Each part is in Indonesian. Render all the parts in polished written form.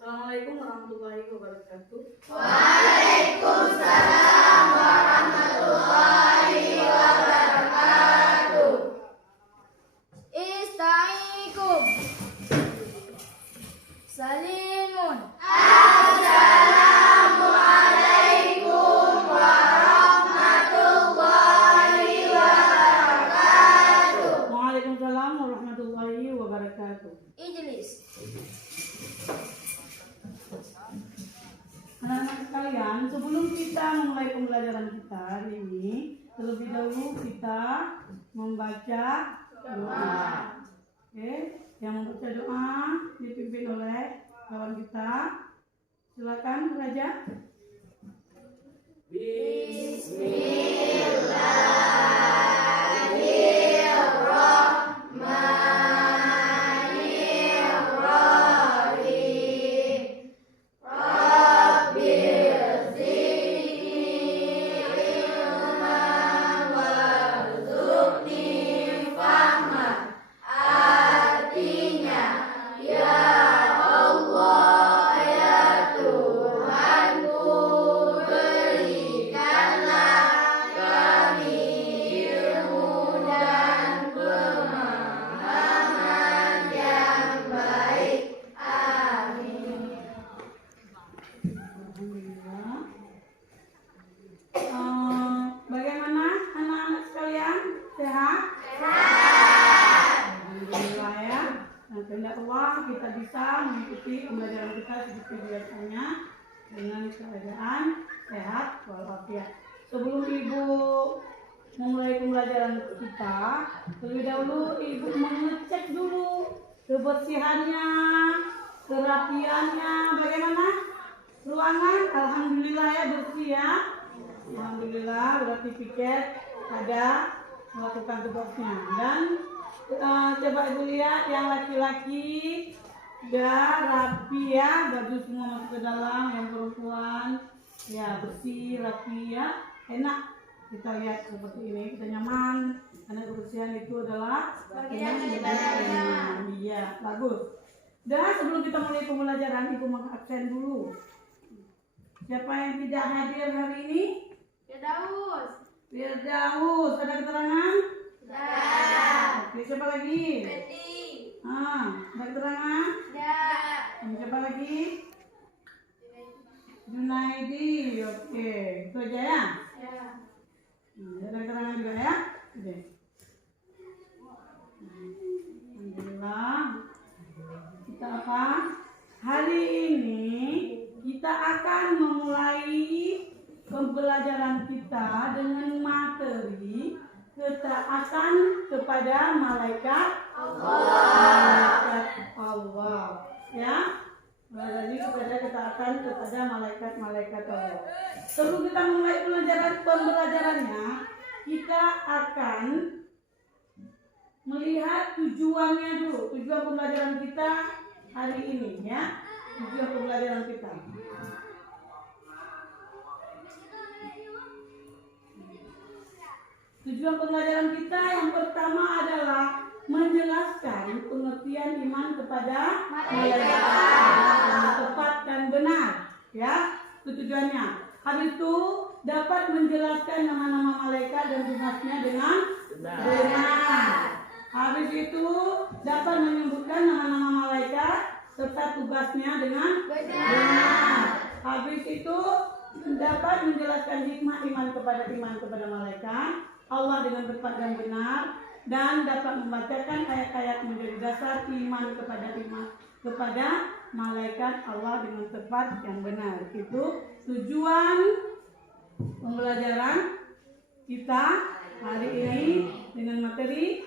Assalamualaikum warahmatullahi wabarakatuh. Waalaikumsalam warahmatullahi wabarakatuh. Istaikum. Salimun. Assalamualaikum warahmatullahi wabarakatuh. Waalaikumsalam warahmatullahi wabarakatuh. Ijlis. Anak-anak sekalian, sebelum kita memulai pembelajaran kita hari ini, terlebih dahulu kita membaca doa. Oke, yang membaca doa dipimpin oleh kawan kita. Silakan Raja. Bagaimana anak-anak sekalian? Sehat? Alhamdulillah ya. Nah, kehendak Allah kita bisa mengikuti pembelajaran kita seperti biasanya dengan keadaan sehat walafiat. Sebelum Ibu memulai pembelajaran kita, terlebih dahulu Ibu mengecek dulu kebersihannya, kerapiannya, bagaimana? Ruangan, alhamdulillah ya bersih ya. Alhamdulillah berarti piket ada melakukan tugasnya. Dan coba Ibu lihat yang laki-laki udah rapi ya, baju semua masuk ke dalam. Yang perempuan ya bersih, rapi ya, enak. Kita lihat seperti ini, kita nyaman karena kebersihan itu adalah bagian dari ibadah. Iya, bagus. Dan sebelum kita mulai pembelajaran, Ibu mengabsen dulu. Siapa yang tidak hadir hari ini? Firdaus. Firdaus, ada keterangan? Dah. Oke, siapa lagi? Fendi. Ada keterangan? Dah. Siapa lagi? Junaidi, oke. Itu aja ya? Ya. Ada keterangan juga ya? Oke. Alhamdulillah. Kita apa? Hari ini kita akan memulai pembelajaran kita dengan materi ketaatan kepada malaikat Allah. Ya, berarti kepada ketaatan kepada malaikat Allah. Sebelum kita mulai pembelajarannya, kita akan melihat tujuannya dulu. Tujuan pembelajaran kita hari ini ya. Tujuan pembelajaran kita. Tujuan pembelajaran kita yang pertama adalah menjelaskan pengertian iman kepada malaikat yang tepat dan benar, ya. Itu tujuannya. Habis itu dapat menjelaskan nama-nama malaikat dan tugasnya dengan benar. Habis itu dapat menyebutkan nama-nama malaikat serta tugasnya dengan benar. Habis itu dapat menjelaskan hikmah iman kepada malaikat Allah dengan tepat dan benar, dan dapat membacakan ayat-ayat menjadi dasar iman kepada malaikat Allah dengan tepat yang benar. Itu tujuan pembelajaran kita hari ini dengan materi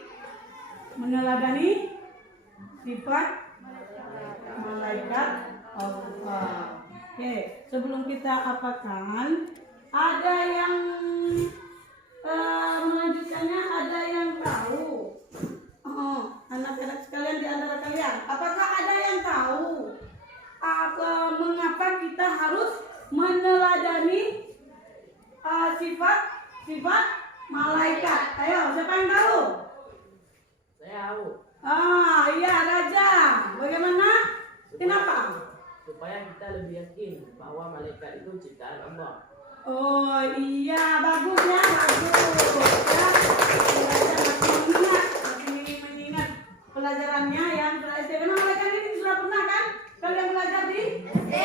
meneladani sifat malaikat Allah. Oke, sebelum kita apakan, ada yang melanjutkannya, ada yang tahu. Anak-anak sekalian di antara kalian, apakah ada yang tahu mengapa kita harus meneladani sifat malaikat? Ayo, siapa yang tahu? Saya tahu. Iya, Raja. Bagaimana? Kenapa? supaya kita lebih yakin bahwa malaikat itu ciptaan Allah. Oh iya, bagus ya, bagus ya. Masih mengingat pelajarannya yang sudah SD. Karena malaikat ini sudah pernah kan kalian belajar di SD.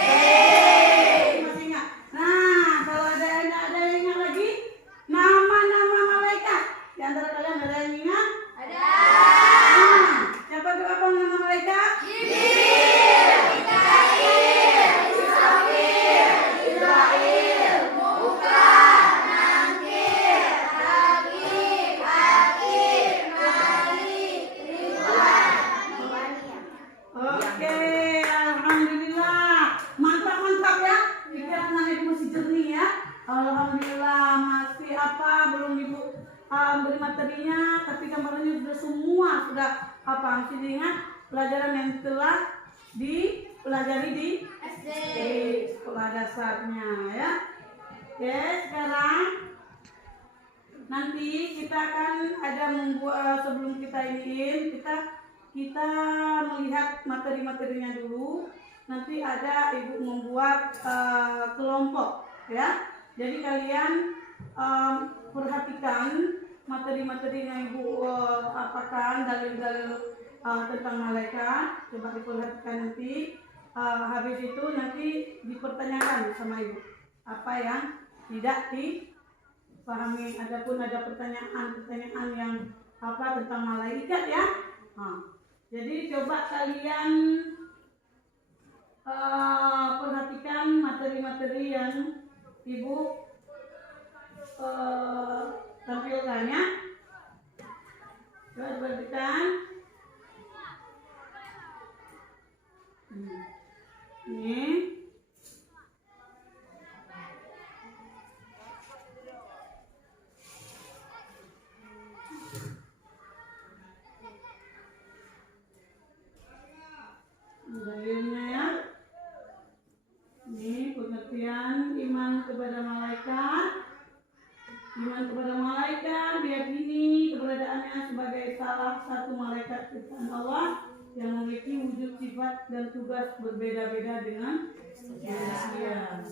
Masih ingat? Nah, kalau ada yang ingat lagi nama-nama malaikat. Di antara kalian ada yang ingat? Ada. Nah, siapa tuh apa nama malaikat? Jibril, Mikail, Israfil, Israil, Munkar, Nakir, Raqib, Atid, Malik, Ridwan. Oke, alhamdulillah. Mantap ya. Pikiran anak ibu masih jernih ya. Alhamdulillah, masih apa belum ibu beri materinya, tapi gambarannya sudah semua sudah apa masih diingat pelajaran yang telah dipelajari di SD. sekolah dasarnya ya. Oke, sekarang nanti kita akan ada membuat sebelum kita kita melihat materi-materinya dulu. Nanti ada ibu membuat kelompok ya. Jadi kalian perhatikan materi-materi yang ibu apakan, dalil-dalil tentang malaikat. Coba diperhatikan nanti. Habis itu nanti dipertanyakan sama ibu apa yang tidak dipahami. Adapun ada pertanyaan yang apa tentang malaikat ya. Jadi coba kalian perhatikan materi-materi yang ibu tampilkannya. Coba perhatikan. Ini dalilnya ya. Ini pengertian iman kepada malaikat. Iman kepada malaikat meyakini keberadaannya sebagai salah satu malaikat ciptaan Allah yang memiliki wujud, sifat dan tugas berbeda-beda dengan manusia.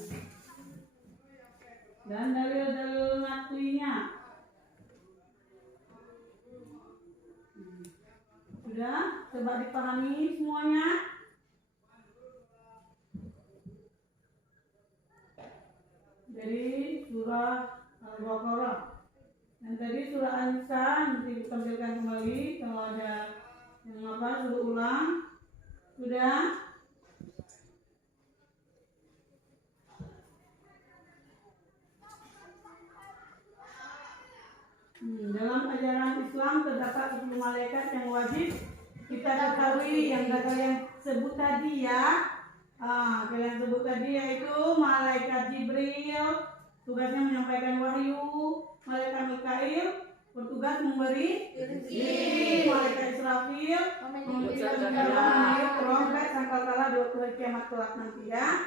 Dan dalil-dalil naklinya. Sudah? Coba dipahami semuanya. Dari surah Al-Baqarah. Dan tadi surah An-Nisa nanti ditampilkan kembali kalau ada yang apa suruh ulang. Sudah? Dalam ajaran Islam terdapat 10 malaikat yang wajib kita ketahui yang kalian sebut tadi ya. Kalian sebut tadi yaitu malaikat Jibril, tugasnya menyampaikan wahyu. Malaikat Mikail bertugas memberi rezeki. Malaikat Israfil meniup trompet sangkakala di waktu hari kiamat kelak nanti ya.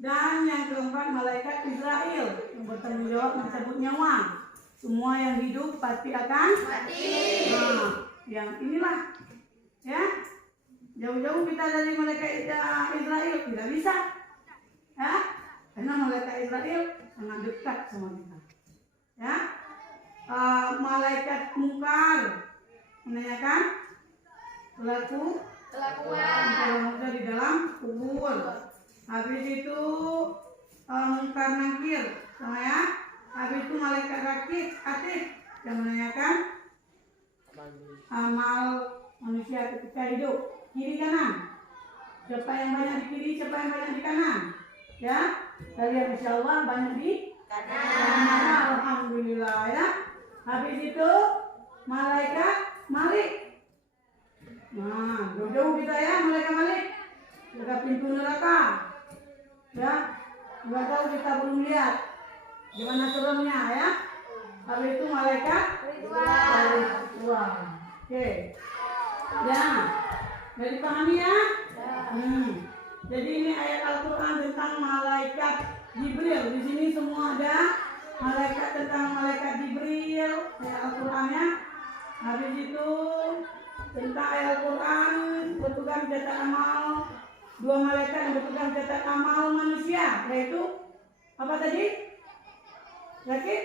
Dan yang keempat malaikat Israel yang bertanggung jawab mencabut nyawa. Semua yang hidup pasti akan mati. Yang inilah ya. Jauh-jauh kita dari malaikat Israel tidak bisa ya. Karena malaikat Israel sangat dekat sama kita ya. Malaikat Munkar menanyakan kelakuan di dalam kubur. Habis itu Munkar Nakir sama ya. Habis itu malaikat Raqib Atid yang menanyakan amal manusia ketika hidup. Kiri kanan, siapa yang banyak di kiri, siapa yang banyak di kanan ya. Kalian insya Allah banyak di kanan. Alhamdulillah ya. Habis itu malaikat Malik. Nah, jauh-jauh kita ya malaikat Malik jaga pintu neraka ya. Nggak tahu kita belum lihat gimana seremnya ya. Habis itu malaikat Ridwan. Oke ya. Jadi pahami ya? Jadi ini ayat Al-Quran tentang malaikat Jibril. Di sini semua ada malaikat tentang malaikat Jibril. Ayat Al-Qurannya. Habis itu tentang ayat Al-Quran bertugas mencatat amal dua malaikat yang berpegang catat amal manusia, yaitu apa tadi? Sakit?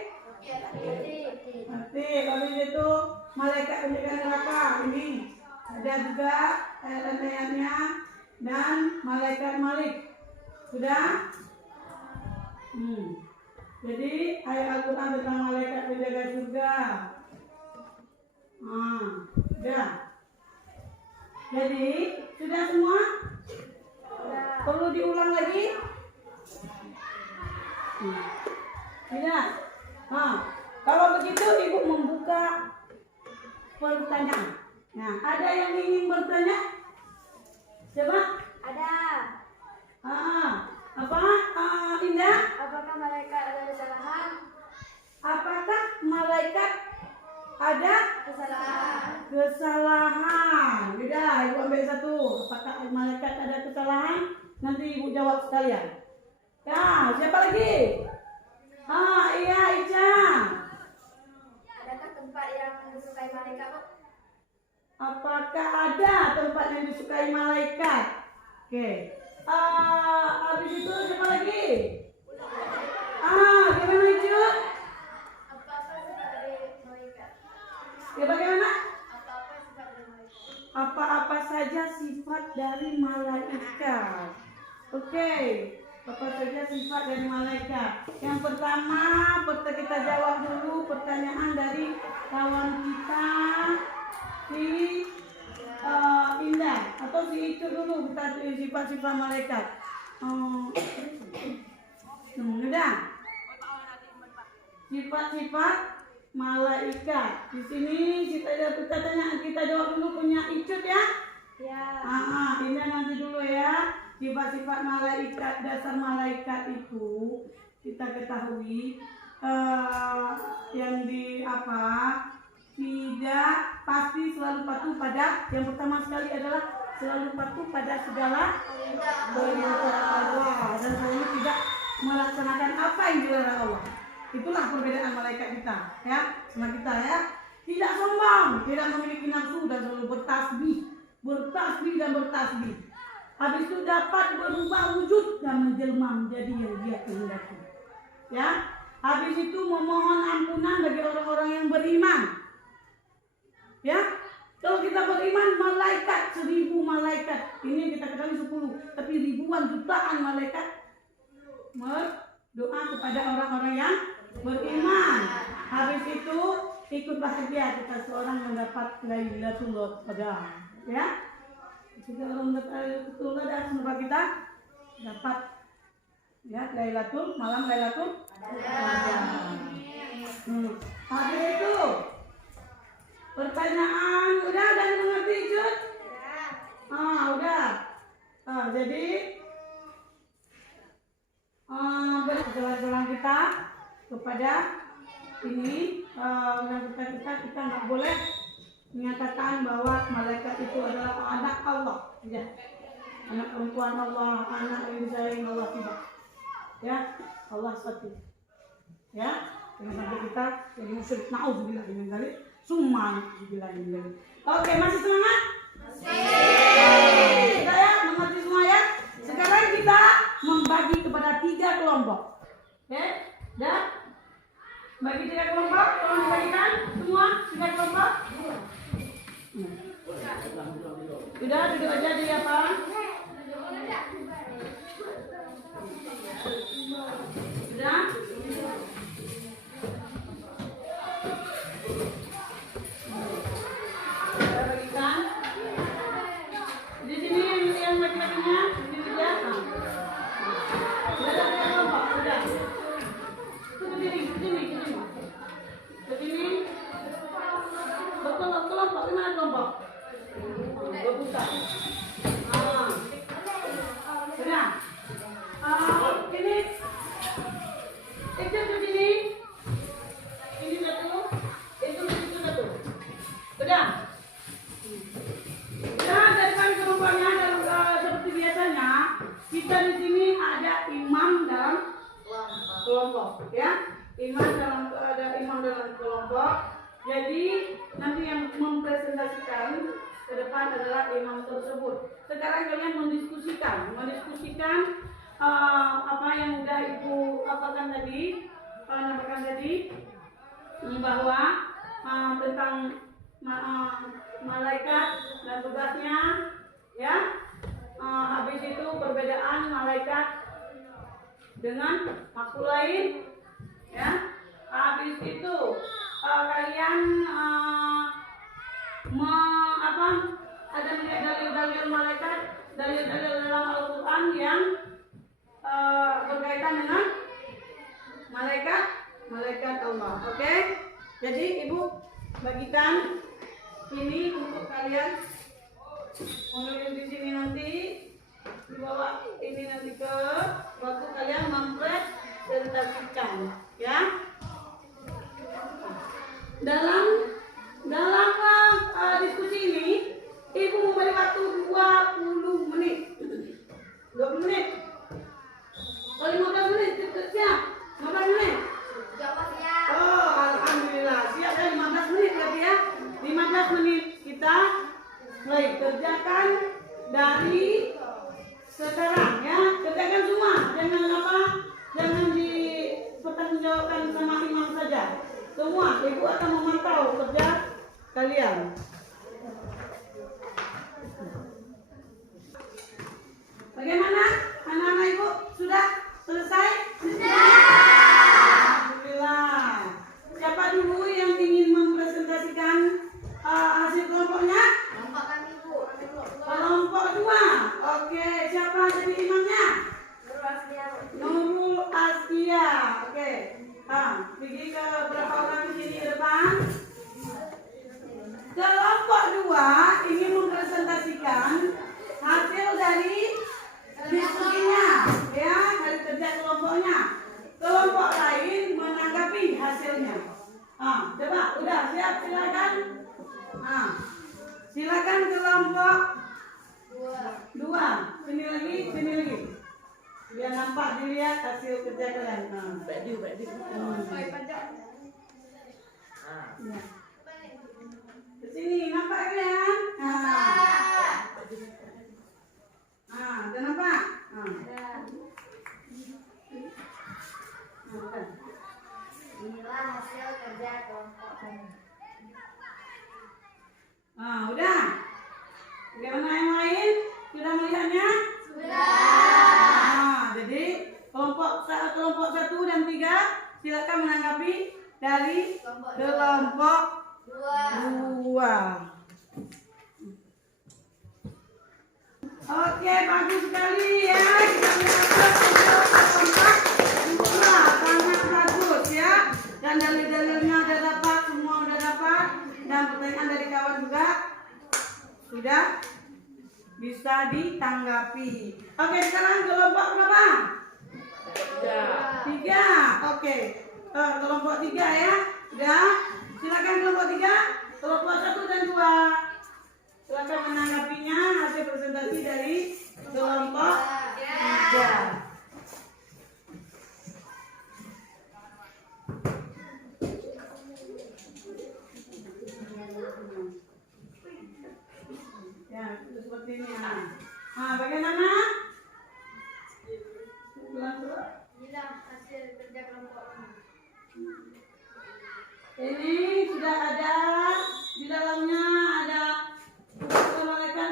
Mati. Habis itu malaikat penjaga neraka ini ada juga ayat-ayatnya, dan malaikat Malik. Sudah? Jadi ayat Al-Quran tentang malaikat penjaga surga. Sudah. Jadi sudah semua? Perlu diulang lagi? Tidak. Kalau begitu ibu membuka pertanyaan. Nah, ada yang ingin bertanya? Coba. Ada. Apa? Indah? Apakah malaikat ada kesalahan? Apakah malaikat ada kesalahan? Beda, ibu ambil satu. Apakah malaikat ada kesalahan? Nanti ibu jawab sekalian. Ya, siapa lagi? Iya, Ica. Adakah tempat yang disukai malaikat, Bu? Apakah ada tempat yang disukai malaikat? Oke. Habis itu siapa lagi? Gimana Ica? Apa-apa sifat dari malaikat? Ya bagaimana? Apa-apa sifat dari malaikat? Apa-apa saja sifat dari malaikat. Oke. Apa saja sifat dari malaikat. Yang pertama, kita jawab dulu pertanyaan dari kawan kita si Indah atau si Icu dulu, kita sifat-sifat malaikat. Udah. Sifat-sifat malaikat. Di sini kita jawab dulu punya Icut ya. Ya. Indah nanti dulu ya. Sifat-sifat malaikat, dasar malaikat itu kita ketahui yang tidak pasti selalu patuh pada, yang pertama sekali adalah selalu patuh pada segala perintah Allah dan selalu tidak melaksanakan apa yang dilarang Allah. Itulah perbedaan malaikat kita ya sama kita ya. Tidak sombong, tidak memiliki nafsu dan selalu bertasbih dan bertasbih. Habis itu dapat berubah wujud dan menjelma menjadi yang dia kehendaki. Ya, habis itu memohon ampunan bagi orang-orang yang beriman. Ya, kalau kita beriman malaikat 1000 malaikat, ini kita ketahui 10, tapi ribuan jutaan malaikat berdoa kepada orang-orang yang beriman. Habis itu ikut bahagia kita seorang mendapat Lailatul Qadar. Ya. Kita orang betul ada semoga kita dapat ya malam Lailatul Qadar. Habis itu pertanyaan udah mengerti Cut? Udah. Jadi berjalan-jalan kita kepada ini kita nggak boleh menyatakan bahwa malaikat itu adalah anak Allah, tidak. Anak perempuan Allah, anak yang disayangi Allah, tidak. Ya, Allah satu. Ya, jangan sampai kita jadi musyrik. Nauzubillah min dzalik. Summa billahi min dzalik. Oke, masih semangat? Masih. Sudah ya, mengerti semua ya? Sekarang kita membagi kepada 3 kelompok. Oke? Dan bagi 3 kelompok, tolong dibagikan semua 3 kelompok. Sudah, duduk aja di apa? Sudah? Kita bagikan. Di sini yang laki-lakinya di meja. Sudah ada 3 kelompok, sudah. Ke sini. Kelompok, gimana kelompok? Berbuka. Sudah. Ini. Itu ke sini. Ini satu. Itu satu. Sudah. Nah, dari kelompoknya seperti biasanya kita di sini ada imam dalam kelompok, ya. Ada imam dalam kelompok. Jadi nanti yang mempresentasikan ke depan adalah imam tersebut. Sekarang kalian mendiskusikan apa yang udah ibu apakan tadi, namakan tadi, bahwa tentang malaikat dan tugasnya, ya. Habis itu perbedaan malaikat dengan makhluk lain, ya. Habis itu kalian ada melihat dalil-dalil malaikat, dalil-dalil dalam Al-Quran yang berkaitan dengan malaikat Allah. Oke? Jadi ibu bagikan ini untuk kalian menulis di sini, nanti dibawa ini nanti ke waktu kalian mempresentasikan, ya. Dalam diskusi ini ibu memberi waktu 20 menit. 20 menit. Oh, 15 menit siap. 15 menit. Jawab ya. Oh, alhamdulillah. Siap ya, 15 menit berarti ya. 15 menit kita mulai kerjakan dari sekarang, ya. Kerjakan semua. Jangan dipertanggungjawabkan sama imam saja. Semua ibu akan memantau kerja kalian. Bagaimana anak-anak ibu, sudah selesai? Alhamdulillah. Siapa dulu yang ingin mempresentasikan hasil kelompoknya? Kelompok kami Bu. Kelompok 2. Oke, siapa jadi imamnya? Nurul Askia. Oke. Pergi ke berapa orang di sini depan? Kelompok 2 ingin mempresentasikan hasil dari diskusinya, ya, dari kerja kelompoknya. Kelompok lain menanggapi hasilnya. Coba, udah siap, silakan. Silakan kelompok 2. Sini lagi. Biar nampak dilihat hasil kerja kalian. Baju. Ya. Kesini, nampak kalian? Udah nampak? Inilah hasil kerja kelompok kami. Udah. Bagaimana yang lain? Sudah melihatnya? Sudah. Jadi kelompok 1 dan 3 silakan menanggapi dari kelompok 2. Oke, bagus sekali ya. Kita melihat kelompok 2 sangat bagus ya. Dan dalil-dalilnya udah dapat, semua udah dapat. Dan pertanyaan dari kawan juga sudah bisa ditanggapi. Oke, sekarang kelompok berapa? 3. Oke. Kelompok 3 ya. Udah. Silakan kelompok 3, kelompok 1 dan 2. Silakan menanggapinya hasil presentasi dari kelompok 3. Ya, seperti ini. Bagaimana? Inilah hasil kerja kelompok kami. Ini sudah ada di dalamnya, ada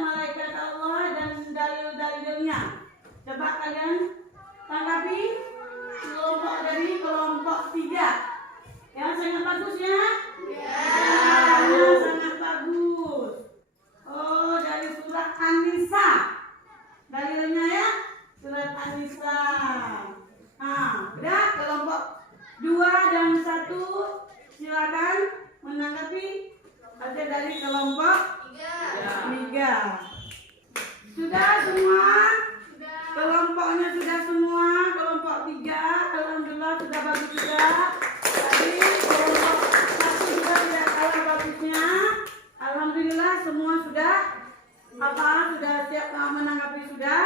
malaikat Allah dan dalil-dalilnya. Coba kalian tanggapi kelompok dari kelompok 3. Ya, sangat bagus ya. Sangat bagus. Oh, dari surat An-Nisa. Dalilnya ya, surat An-Nisa. Udah, kelompok 2 dan 1 silakan menanggapi hasil dari kelompok 3. Sudah semua? Kelompoknya sudah semua. Kelompok 3 alhamdulillah sudah bagus juga. Tadi kelompok 1 juga tidak kalah bagusnya. Alhamdulillah semua sudah siap menanggapi, sudah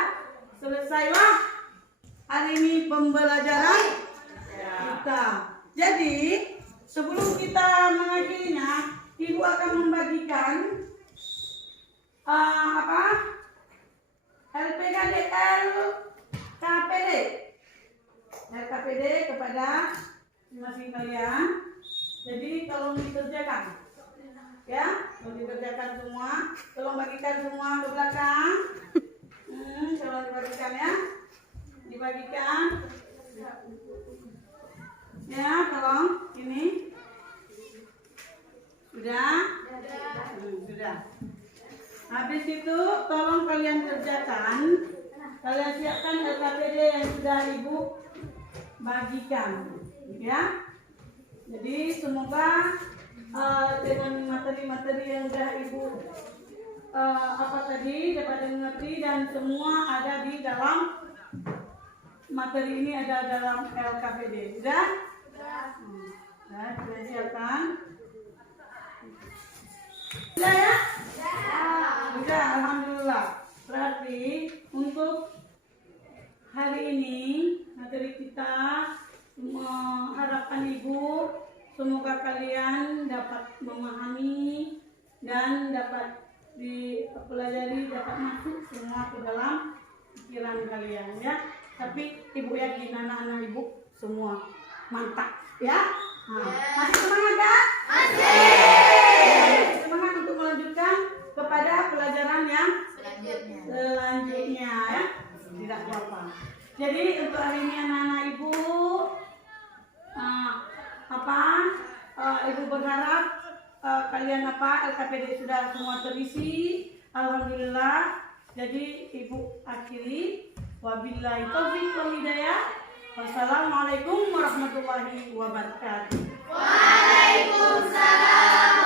selesailah hari ini pembelajaran kita. Jadi sebelum kita mengakhirinya, ibu akan membagikan apa? LKPD kepada masing-masing kalian. Jadi tolong dikerjakan, ya, tolong dikerjakan semua. Tolong bagikan semua ke belakang. Tolong dibagikan ya, dibagikan. Ya, tolong ini sudah. Sudah. Habis itu tolong kalian kerjakan. Kalian siapkan LKPD yang sudah Ibu bagikan, ya. Jadi semoga dengan materi-materi yang sudah Ibu dapat mengerti dan semua ada di dalam materi ini, ada dalam LKPD. Sudah? Nah, sudah siapkan. Sudah ya? Sudah, alhamdulillah. Berarti untuk hari ini materi kita mengharapkan Ibu semoga kalian dapat memahami dan dapat dipelajari, dapat masuk semua ke dalam pikiran kalian ya. Tapi Ibu yakin anak-anak Ibu semua mantap ya. Masih semangat kan? Masih semangat untuk melanjutkan kepada pelajaran yang selanjutnya ya. Tidak apa-apa. Jadi untuk hari ini anak-anak Ibu Ibu berharap kalian LKPD sudah semua terisi. Alhamdulillah. Jadi Ibu akhiri. Wabillahi taufiq wal hidayah. Wassalamualaikum warahmatullahi wabarakatuh. Waalaikumsalam.